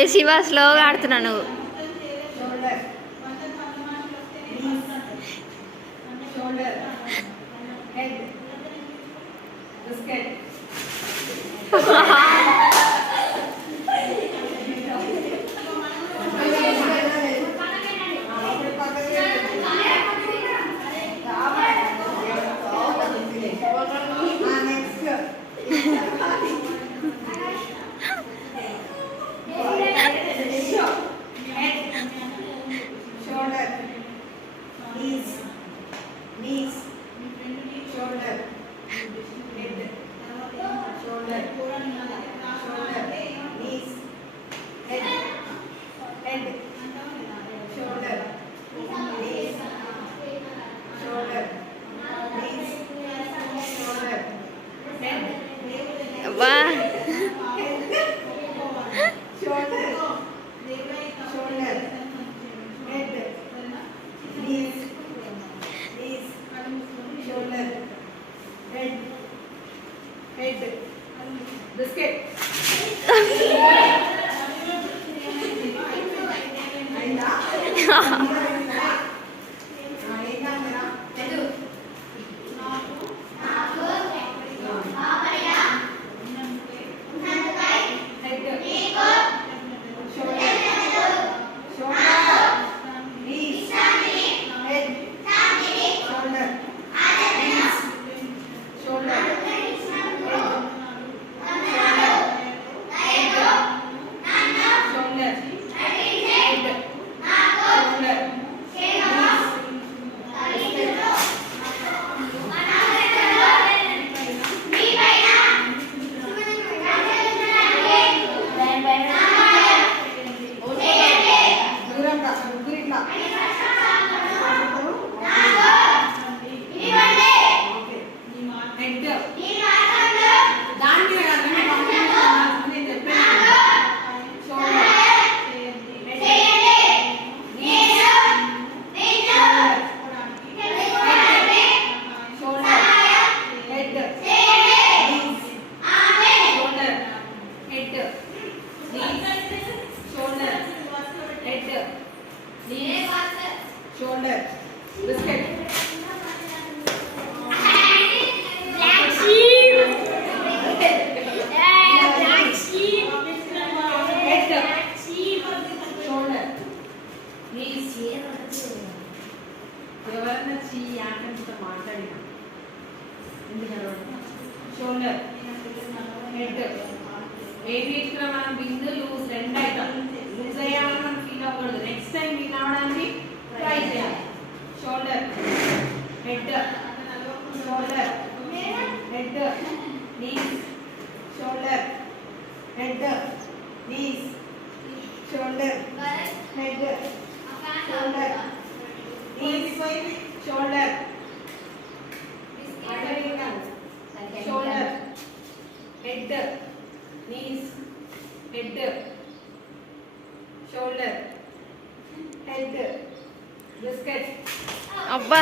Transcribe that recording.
ఏ శివ స్లోగా ఆడుతున్నా నువ్వు. అబ్బా ఎవరన్నా ఆటంతో మాట్లాడినా షోల్డర్ హెడ్ ఏది ఇచ్చిన మనం బిందు లూజ్ రెండు అవుతాం. లూజ్ అయ్యామని మనం ఫీల్ అవ్వకూడదు. నెక్స్ట్ టైం ఫీల్ అవ్వడానికి ట్రై చేయాలి. Shoulder head shoulder head knees shoulder head knees shoulder head shoulder knees shoulder shoulder head knees head shoulder head biscuit. అబ్బా